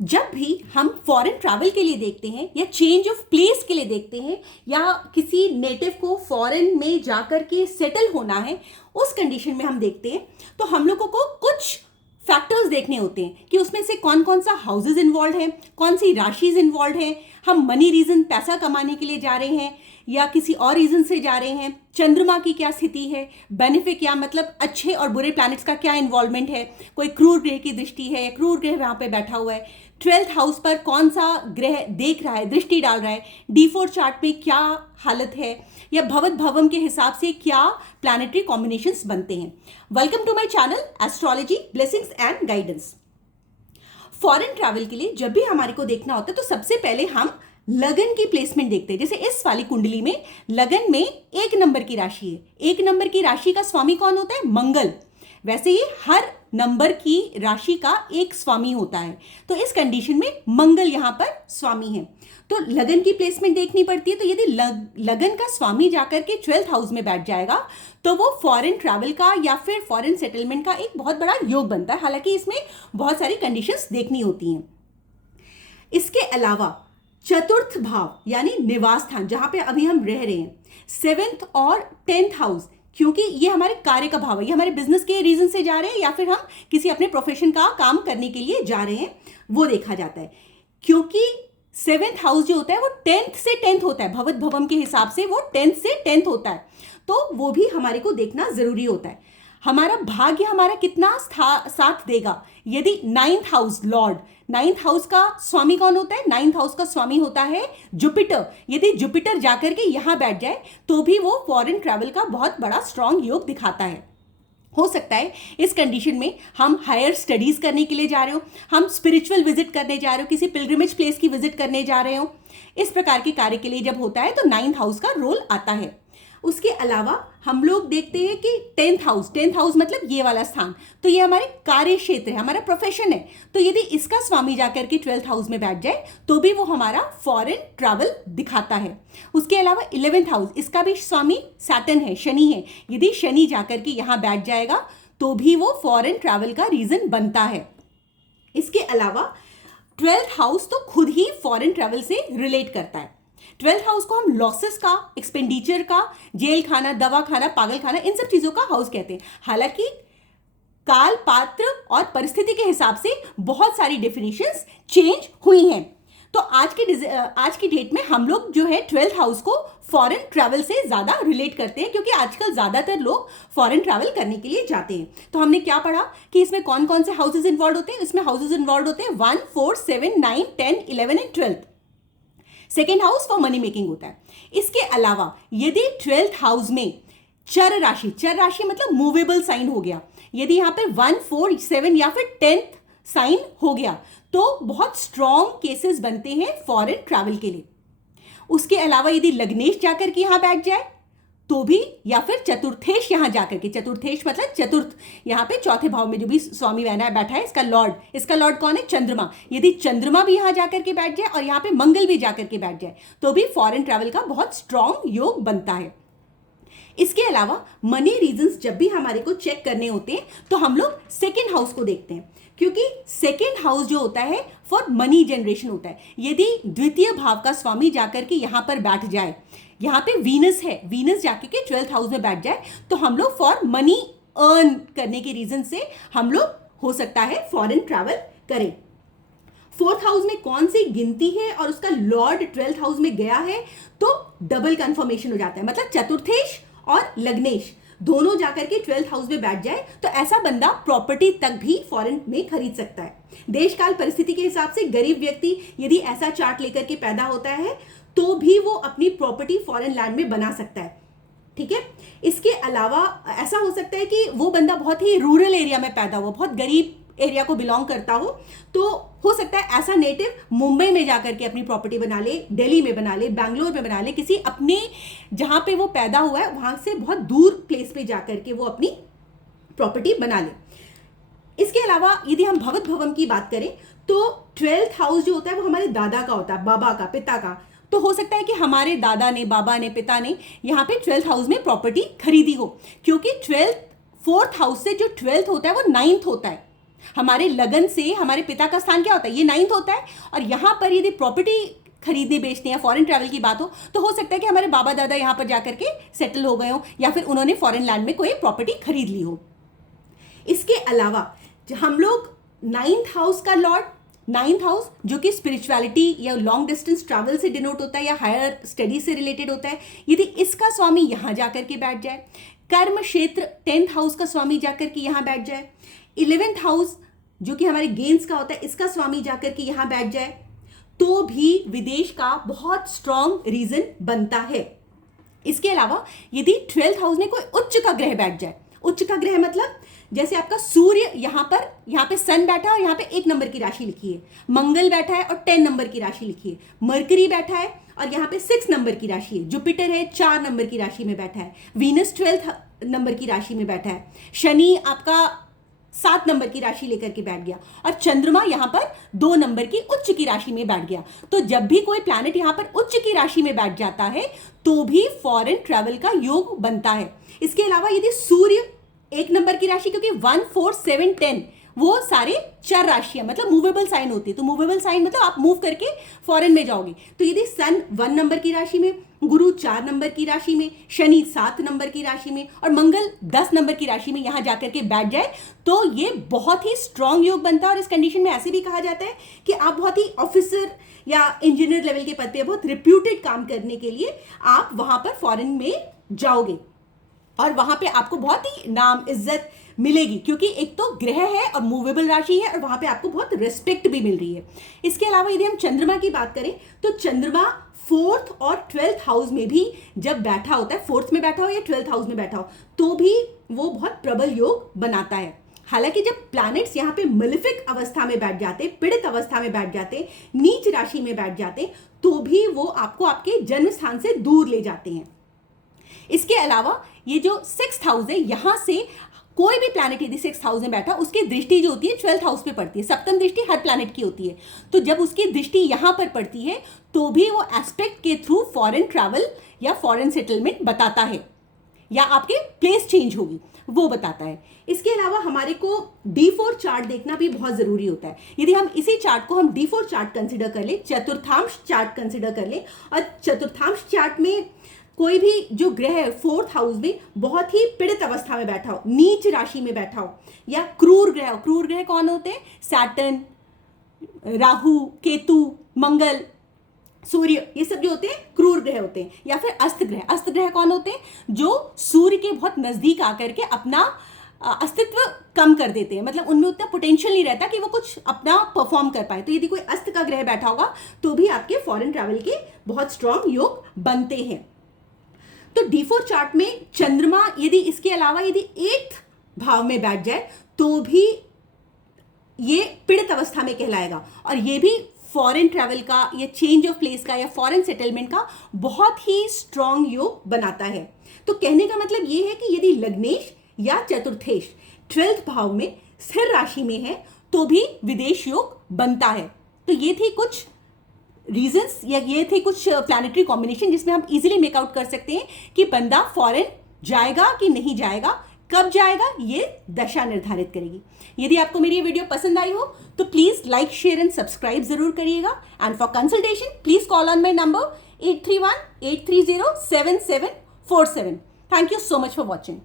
जब भी हम फॉरेन ट्रैवल के लिए देखते हैं या चेंज ऑफ प्लेस के लिए देखते हैं या किसी नेटिव को फॉरेन में जाकर के सेटल होना है, उस कंडीशन में हम देखते हैं तो हम लोगों को कुछ फैक्टर्स देखने होते हैं कि उसमें से कौन कौन सा हाउसेज इन्वॉल्व है, कौन सी राशिज इन्वॉल्व है, हम मनी रीजन पैसा कमाने के लिए जा रहे हैं या किसी और रीजन से जा रहे हैं, चंद्रमा की क्या स्थिति है, बेनिफिट क्या मतलब अच्छे और बुरे प्लैनेट्स का क्या इन्वॉल्वमेंट है, कोई क्रूर ग्रह की दृष्टि है या क्रूर ग्रह वहाँ पे बैठा हुआ है, 12th हाउस पर कौन सा ग्रह देख रहा है, दृष्टि डाल रहा है, D4 चार्ट में क्या हालत है, या भवत भवम के हिसाब से क्या प्लैनेटरी कॉम्बिनेशंस बनते हैं। Welcome to my channel astrology blessings and guidance. Foreign travel के लिए जब भी हमारे को देखना होता है तो सबसे पहले हम लगन की प्लेसमेंट देखते हैं। जैसे इस वाली कुंडली में लगन में 1 नंबर की राशि है। 1 नंबर की राशि का स्वामी कौन होता है? मंगल। वैसे ही हर नंबर की राशि का एक स्वामी होता है, तो इस कंडीशन में मंगल यहां पर स्वामी है। तो लगन की प्लेसमेंट देखनी पड़ती है। तो यदि लगन का स्वामी जाकर के 12th हाउस में बैठ जाएगा तो वो फॉरेन ट्रैवल का या फिर फॉरेन सेटलमेंट का एक बहुत बड़ा योग बनता है। हालांकि इसमें बहुत सारी कंडीशंस देखनी होती हैं। इसके अलावा चतुर्थ भाव यानी निवास स्थान, जहां पे अभी हम रह रहे हैं, 7th और 10th हाउस, क्योंकि ये हमारे कार्य का भाव है, ये हमारे बिजनेस के रीजन से जा रहे हैं या फिर हम किसी अपने प्रोफेशन का काम करने के लिए जा रहे हैं, वो देखा जाता है। क्योंकि 7th हाउस जो होता है वो 10th से 10th होता है, भवत भवम के हिसाब से वो 10th से 10th होता है, तो वो भी हमारे को देखना जरूरी होता है। हमारा भाग्य हमारा कितना साथ देगा। यदि 9th house Lord, 9th house का स्वामी कौन होता है? 9th हाउस का स्वामी होता है जुपिटर। यदि जुपिटर जाकर के यहां बैठ जाए तो भी वो फॉरेन ट्रैवल का बहुत बड़ा स्ट्रांग योग दिखाता है। हो सकता है इस कंडीशन में हम हायर स्टडीज करने के लिए जा रहे हो, हम स्पिरिचुअल विजिट करने जा रहे हो, किसी पिलग्रिमेज प्लेस की विजिट करने जा रहे हो। इस प्रकार के कार्य के लिए जब होता है तो 9th हाउस का रोल आता है। उसके अलावा हम लोग देखते हैं कि 10th हाउस मतलब ये वाला स्थान, तो ये हमारे कार्य क्षेत्र है, हमारा प्रोफेशन है। तो यदि इसका स्वामी जाकर के 12th हाउस में बैठ जाए तो भी वो हमारा फॉरेन ट्रैवल दिखाता है। उसके अलावा 11th हाउस, इसका भी स्वामी सैटर्न है, शनि है। यदि शनि जाकर के यहाँ बैठ जाएगा तो भी वो फॉरेन ट्रैवल का रीजन बनता है। इसके अलावा 12th हाउस तो खुद ही फॉरेन ट्रैवल से रिलेट करता है। 12th हाउस को हम लॉसेस का, एक्सपेंडिचर का, जेल खाना, दवा खाना, पागल खाना, इन सब चीजों का हाउस कहते हैं। हालांकि काल, पात्र और परिस्थिति के हिसाब से बहुत सारी डेफिनेशंस चेंज हुई हैं। तो आज की डेट में हम लोग जो है 12th हाउस को फॉरेन ट्रैवल से ज्यादा रिलेट करते हैं, क्योंकि आजकल ज्यादातर लोग फॉरेन ट्रैवल करने के लिए जाते हैं। तो हमने क्या पढ़ा कि इसमें कौन कौन से हाउसेज इन्वॉल्व होते हैं? इसमें हाउसेज इन्वॉल्व होते हैं 1, 4, 7, 9, 10, 11 and 12th। Second house for money making होता है। इसके अलावा यदि 12th हाउस में चर राशि मतलब मूवेबल साइन हो गया, यदि यहां पर 1, 4, 7 या फिर 10th साइन हो गया तो बहुत स्ट्रॉन्ग केसेस बनते हैं फॉरेन ट्रैवल के लिए। उसके अलावा यदि लग्नेश जाकर के यहां बैठ जाए तो भी, या फिर चतुर्थेश यहां जाकर के, चतुर्थेश मतलब चतुर्थ, यहां पे चौथे भाव में जो भी स्वामी बैठा है, इसका लॉर्ड कौन है? चंद्रमा। यदि चंद्रमा भी यहां जाकर के बैठ जाए और यहां पे मंगल भी जाकर के बैठ जाए तो भी फॉरेन ट्रैवल का बहुत स्ट्रॉन्ग योग बनता है। इसके अलावा मनी रीजंस जब भी हमारे को चेक करने होते हैं तो हम लोग सेकेंड हाउस को देखते हैं, क्योंकि सेकेंड हाउस जो होता है फॉर मनी जनरेशन होता है। यदि द्वितीय भाव का स्वामी जाकर के यहां पर बैठ जाए, यहां पे वीनस है, वीनस जाके के 12th हाउस में बैठ जाए तो हम लोग फॉर मनी अर्न करने के रीजन से हम लोग हो सकता है फॉरेन ट्रैवल करें। 4th हाउस में कौन सी गिनती है और उसका लॉर्ड 12th हाउस में गया है तो डबल कंफर्मेशन हो जाता है। मतलब चतुर्थेश और लग्नेश दोनों जाकर के 12th हाउस में बैठ जाए तो ऐसा बंदा प्रॉपर्टी तक भी फॉरेन में खरीद सकता है। देश काल परिस्थिति के हिसाब से गरीब व्यक्ति यदि ऐसा चार्ट लेकर के पैदा होता है तो भी वो अपनी प्रॉपर्टी फॉरेन लैंड में बना सकता है। ठीक है। इसके अलावा ऐसा हो सकता है कि वो बंदा बहुत ही रूरल एरिया में पैदा हुआ, बहुत गरीब एरिया को बिलोंग करता हो सकता है ऐसा नेटिव मुंबई में जाकर के अपनी प्रॉपर्टी बना ले, दिल्ली में बना ले, बैंगलोर में बना ले, किसी अपने जहां पे वो पैदा हुआ है वहां से बहुत दूर प्लेस पे जाकर के वो अपनी प्रॉपर्टी बना ले। इसके अलावा यदि हम भवत भवन की बात करें तो 12th हाउस जो होता है वो हमारे दादा का होता है, बाबा का, पिता का। तो हो सकता है कि हमारे दादा ने, बाबा ने, पिता ने यहाँ पे 12th हाउस में प्रॉपर्टी खरीदी हो, क्योंकि 4th हाउस से जो 12th होता है वो 9th होता है। हमारे लगन से हमारे पिता का स्थान क्या होता है, ये 9th होता है। और यहाँ पर यदि प्रॉपर्टी खरीदने बेचने या फॉरेन ट्रैवल की बात हो तो हो सकता है कि हमारे बाबा दादा यहाँ पर जाकर के सेटल हो गए हो या फिर उन्होंने फॉरेन लैंड में कोई प्रॉपर्टी खरीद ली हो। इसके अलावा हम लोग 9th हाउस का लॉर्ड, 9th हाउस जो कि स्पिरिचुअलिटी या लॉन्ग डिस्टेंस ट्रैवल से डिनोट होता है या हायर स्टडी से रिलेटेड होता है, यदि इसका स्वामी यहाँ जाकर के बैठ जाए, कर्म क्षेत्र 10th हाउस का स्वामी जाकर के यहाँ बैठ जाए, 11th हाउस जो कि हमारे गेन्स का होता है इसका स्वामी जाकर के यहाँ बैठ जाए, तो भी विदेश का बहुत स्ट्रॉन्ग रीजन बनता है। इसके अलावा यदि 12th हाउस में कोई उच्च का ग्रह बैठ जाए, उच्च का ग्रह मतलब जैसे आपका सूर्य यहाँ पे सन बैठा है और यहाँ पे 1 नंबर की राशि लिखी है, मंगल बैठा है और 10 नंबर की राशि लिखी है, मरकरी बैठा है और यहाँ पे 6 नंबर की राशि है, जुपिटर है 4 नंबर की राशि में बैठा है, वीनस 12th नंबर की राशि में बैठा है, शनि आपका 7 नंबर की राशि लेकर के बैठ गया और चंद्रमा यहाँ पर 2 नंबर की उच्च की राशि में बैठ गया। तो जब भी कोई प्लैनेट यहाँ पर उच्च की राशि में बैठ जाता है तो भी फॉरेन ट्रैवल का योग बनता है। इसके अलावा यदि सूर्य 1 नंबर की राशि, क्योंकि 1, 4, 7, 10 वो सारे चर राशियां मतलब मूवेबल साइन होती है, तो मूवेबल साइन मतलब आप मूव करके फॉरेन में जाओगे। तो यदि सन 1 नंबर की राशि में, गुरु 4 नंबर की राशि में, शनि 7 नंबर की राशि में और मंगल 10 नंबर की राशि में यहाँ जाकर के बैठ जाए तो ये बहुत ही स्ट्रांग योग बनता है। और इस कंडीशन में ऐसे भी कहा जाता है कि आप बहुत ही ऑफिसर या इंजीनियर लेवल के पद पे बहुत रिप्यूटेड काम करने के लिए आप वहां पर फॉरेन में जाओगे और वहां पे आपको बहुत ही नाम इज्जत मिलेगी, क्योंकि एक तो ग्रह है और मूवेबल राशि है और वहां पे आपको बहुत रिस्पेक्ट भी मिल रही है। इसके अलावा यदि हम चंद्रमा की बात करें तो चंद्रमा 4th और 12th हाउस में भी जब बैठा होता है, 4th में बैठा हो या 12th हाउस में बैठा हो, तो भी वो बहुत प्रबल योग बनाता है। हालांकि जब प्लैनेट्स यहाँ पे मलिफिक अवस्था में बैठ जाते, पीड़ित अवस्था में बैठ जाते, नीच राशि में बैठ जाते, तो भी वो आपको आपके जन्म स्थान से दूर ले जाते हैं। इसके अलावा ये जो 6th हाउस है, यहां से कोई भी प्लैनेट यदि 6th हाउस में बैठा उसकी दृष्टि जो होती है 12th हाउस पे पड़ती है। सप्तम दृष्टि हर प्लैनेट की होती है, तो जब उसकी दृष्टि यहां पर पड़ती है तो भी वो एस्पेक्ट के थ्रू फॉरेन ट्रैवल या फॉरेन सेटलमेंट बताता है या आपके प्लेस चेंज होगी वो बताता है। इसके अलावा हमारे को D4 चार्ट देखना भी बहुत जरूरी होता है। यदि हम इसी चार्ट को हम D4 चार्ट कंसिडर कर ले, चतुर्थांश चार्ट कंसिडर कर ले और चतुर्थांश चार्ट में कोई भी जो ग्रह है 4th हाउस में बहुत ही पीड़ित अवस्था में बैठा हो, नीच राशि में बैठा हो या क्रूर ग्रह हो। क्रूर ग्रह कौन होते हैं? सैटर्न, राहु, केतु, मंगल, सूर्य, ये सब जो होते हैं क्रूर ग्रह होते हैं। या फिर अस्त ग्रह, अस्त ग्रह कौन होते हैं? जो सूर्य के बहुत नजदीक आकर के अपना अस्तित्व कम कर देते हैं, मतलब उनमें उतना पोटेंशियल नहीं रहता कि वो कुछ अपना परफॉर्म कर पाए। तो यदि कोई अस्त का ग्रह बैठा होगा तो भी आपके फॉरेन ट्रैवल के बहुत स्ट्रांग योग बनते हैं। तो D4 चार्ट में चंद्रमा यदि इसके अलावा यदि 8th भाव में बैठ जाए तो भी ये पीड़ित अवस्था में कहलाएगा और ये भी फॉरेन ट्रैवल का या चेंज ऑफ प्लेस का या फॉरेन सेटलमेंट का बहुत ही स्ट्रांग योग बनाता है। तो कहने का मतलब ये है कि यदि लग्नेश या चतुर्थेश 12th भाव में स्थिर राशि में है तो भी विदेश योग बनता है। तो ये थी कुछ रीजंस या ये थे कुछ प्लैनेटरी कॉम्बिनेशन जिसमें हम इजीली मेकआउट कर सकते हैं कि बंदा फॉरेन जाएगा कि नहीं जाएगा, कब जाएगा, ये दशा निर्धारित करेगी। यदि आपको मेरी ये वीडियो पसंद आई हो तो please like, share and subscribe जरूर करिएगा। And for consultation please call on my number 831-830-7747। Thank you so much for watching.